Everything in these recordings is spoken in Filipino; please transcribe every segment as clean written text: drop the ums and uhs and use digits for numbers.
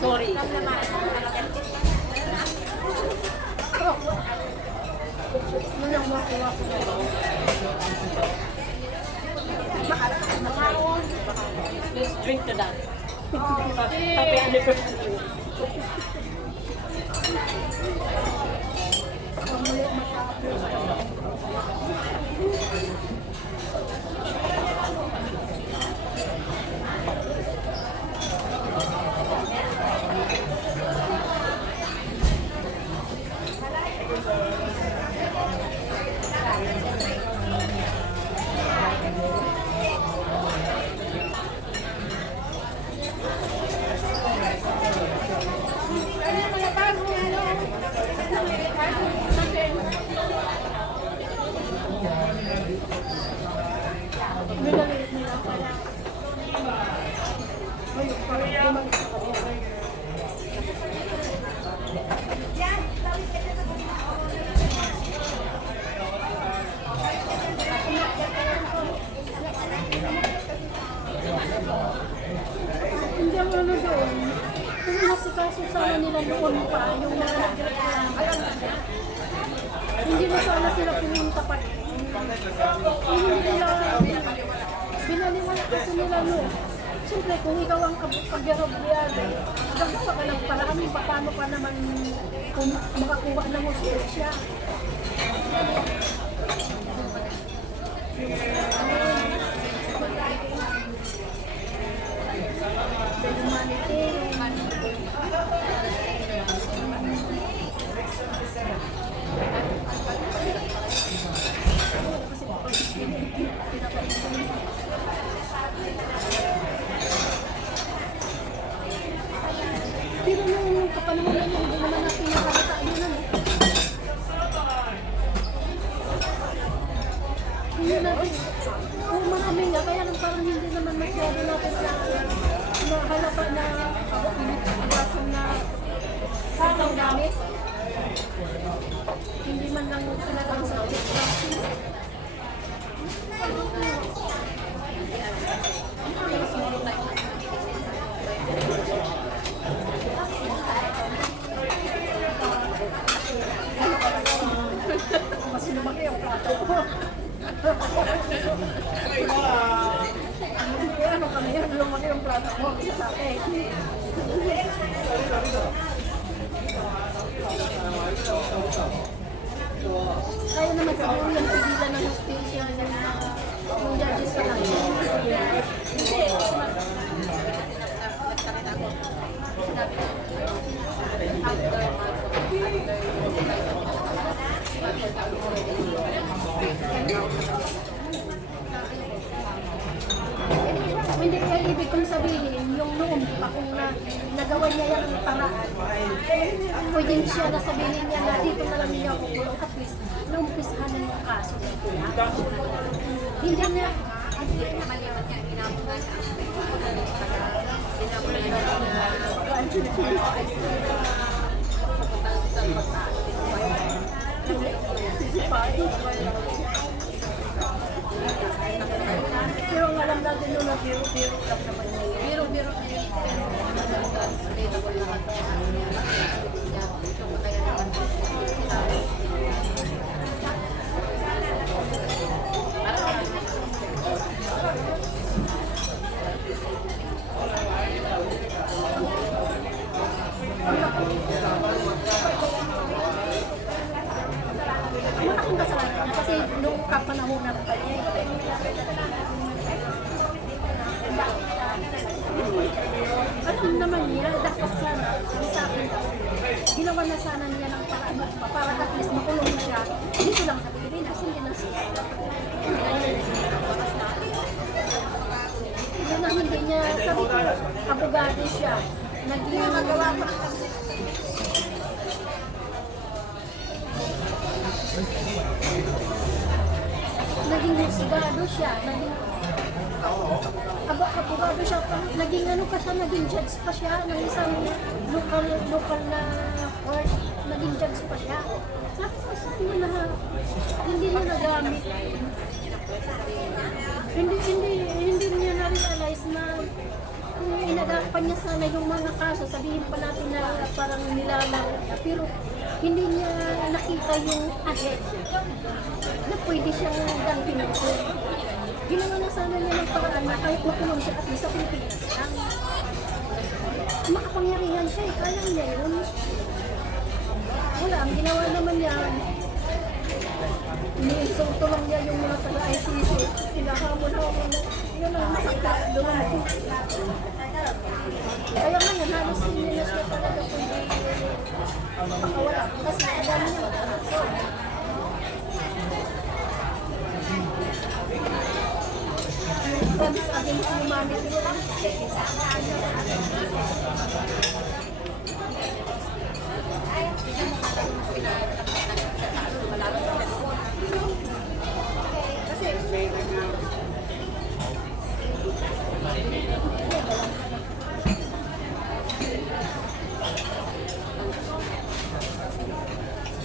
Sorry. Let's drink to that. Happy anniversary. Hindi ang ano doon. Kung nasikaso sana nila noon pa, yung mga nagreklamo. Hindi na sana sila pumunta pa. Hindi nila, binaliwala kasi nila no. Siyempre, kung ikaw ang pag-garabyado, gagawa ka ng paraan, paano ka naman kung makakuha ng hostisya. Pero nung kapanahonan mo, hindi naman natin nakalata yun ano. Hindi natin, kung marami nga, kaya lang parang hindi naman masyado natin na halata na pinipagasan na sarang gamit. Hindi man lang sinagang sa mas lumaki ang plato ko. Ano kami yan, lumaki ang plato ko sa akin. Kaya naman siguro yung pigilan ng hostisya yung judges sa kanya. Hindi kaya ibig kong sabihin, yung noon pa kung nagawa niya yan ang paraan, pwede siya na sabihin niya na dito na lang niya ako kulong, at least naumpisahan na yung kaso dito na. Hindi niya, pero ang alam natin nung biro-biro lang naman niya. Biro-biro na yun. Pero relatable naman. Kaya naman malaking kasalanan kasi nung kapanahonan pa niya alam naman niya, dapat sana sa akin ginawa na sana niya ng paraan para at least makulong siya dito lang sa Pilipinas, hindi na siya yun ang hindi niya sabi ko, abogado siya naging nagawa pa naging husgado siya, naging abogado siya, naging ano pa siya, naging judge pa siya ng isang local na court, naging judge pa siya. Sabi ko sa inyo na hindi niya nagamit. Hindi niya na-realize na kung inagapan niya sana yung mga kaso, sabihin pa natin na parang nilalang, pero hindi niya nakita yung ahead na pwede siyang gantinan ko. Ginawa na sana niya ng paraan na kahit makulong siya at least sa Pilipinas lang. Makapangyarihan siya eh, kaya niya yun. Wala, ang ginawa naman niya, iniinsulto lang niya yung mga taga-ICC. Sinahamon-hamon na, yun ang masakta doon. Kaya ngayon, halos hindi na siya talaga pwede pakawala. Kasi ang dami niya magkakaso. Promise against humanity.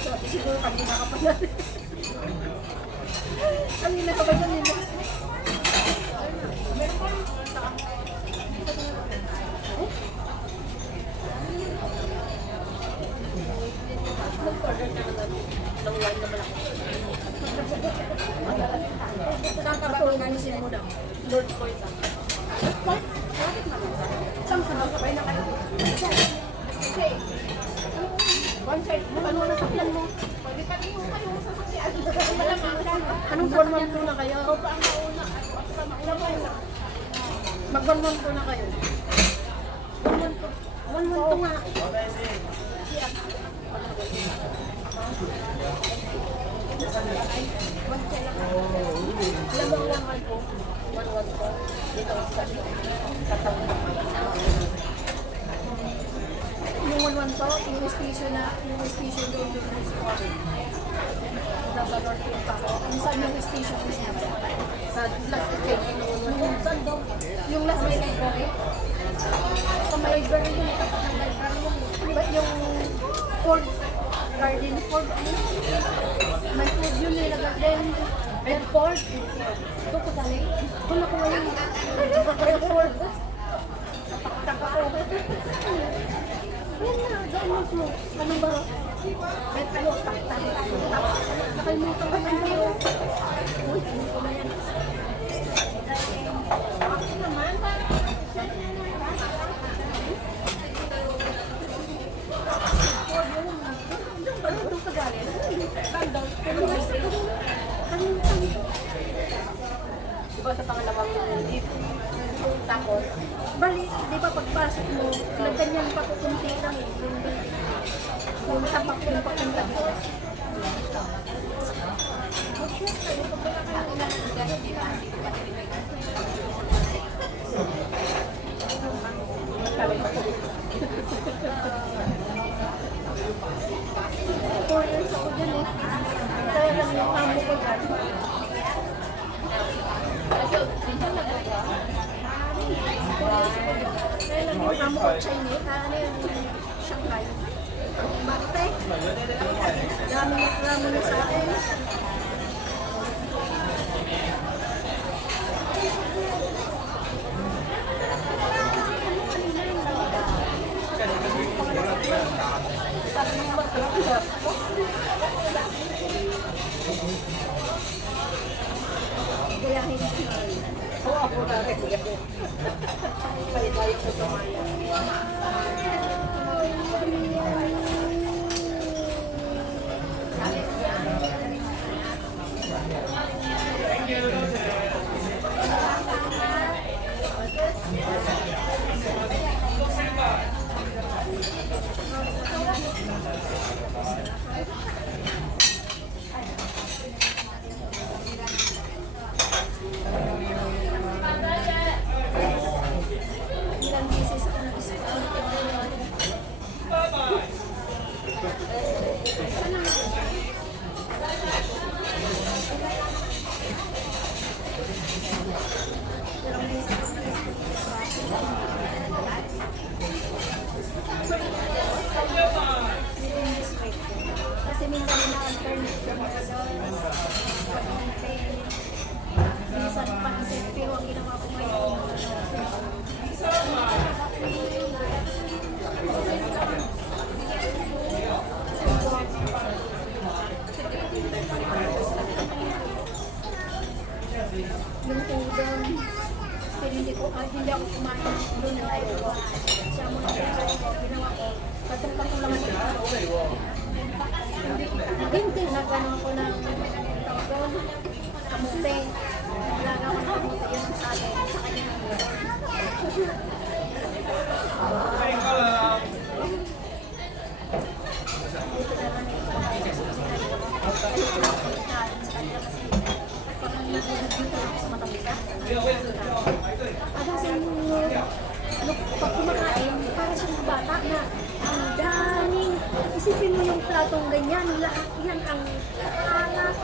So, siguro kanina ka pa yan. Kanina ka pa yan nila. Saan ka ba organisin mo daw? Lord Point. Saan ka ba? Sabay na kayo. Okay. One side. Ano na sakyan mo? Pwede ka rin yung kayo sa sakyan. Anong buwan mo na kayo? Mag-1-1 ko na kayo. 1-1 to nga. Alam mo ang 1-1 ko? 1-1 ko. Dito sa taon. Yung 1-1 to, yung station doon yung squad. Nasa North Hill pa ako. Minsan yung station is sa last stage. Yung last stage ko eh. Sa may library yung tapat ng library yung Ford Garden Ford may food yun nilagay din Red Ford ito ko dali kung nakuha yung Red Ford taka ko yan na daan mo ko ano ba red ano nakalimutan ko na yun uy ano ko na yan ako naman doon ka galing? Bandol? Diba sa pangalawang jeep? Tapos, Bali, di ba pagpasok mo, nagganyan pa ko kunti lang eh. Yung tapak yung papunta ko. Four years ako dyan eh. Kaya lang yung amo ko dyan. Kaya lang yung amo ko Chinese. Ano yun? Shanghai. Mate. Ramo na sa akin. Gayahin. oo, ako na rin. Palit-palit ko sa mga. Ilang beses ako nag-isip. bata na ang daming, isipin mo yung platong ganyan, lahat yan ang alat.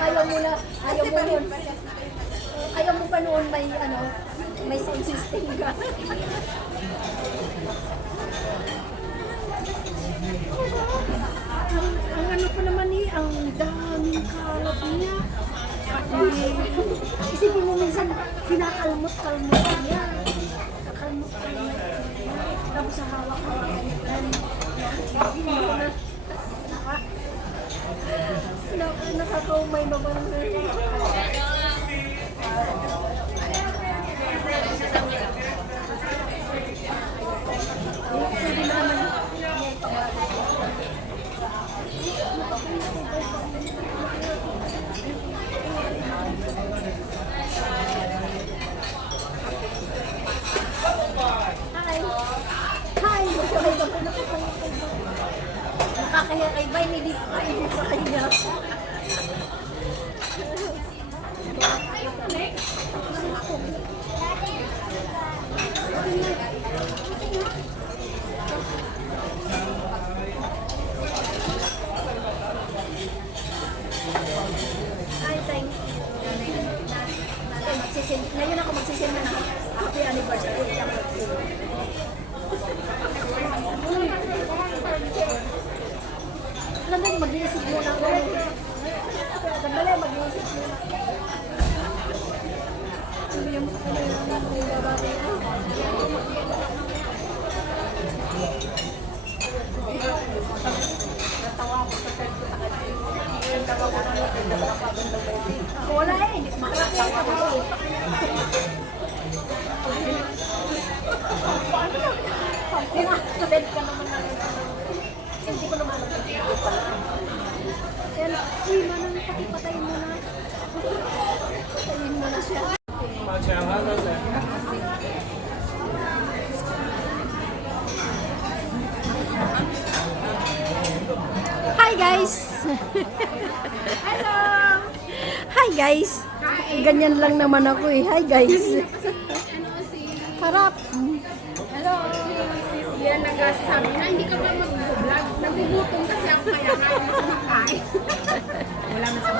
Ayaw mo na, ayaw mo yun. Ayaw mo pa noon may ano, may sound system ka. ang ano pa naman ang daming kalat niya. Isipin mo minsan, kinakalmot-kalmot niya. Kakalmot-kalmot niya. Tapos sa hawak-hawak niya. Nakakaumay na ba nakakaya kay Bay, hindi pa kayo sa kanya. Ay, thank you. Ngayon ako magsisim na happy anniversary. Alam mo, mag-iisip muna ako. Sandali, mag-iisip muna. Sabi yung babae ko. Natawa ako sa friend ko. Natawa ko na lang. Ako wala eh. Makakatawa ko eh. Sinasabed ka naman na rin. Hindi ko naman nagpapagod pala. Kaya, uy, manang patayin mo na. Patayin mo na siya. Hi guys! Hello! Hi guys! Ganyan lang naman ako eh. Hi guys! Harap! Hello! Yan nagsasabi na hindi ka ba mag-vlog? Nagugutom kasi ako kaya nga kumakain. Wala na sa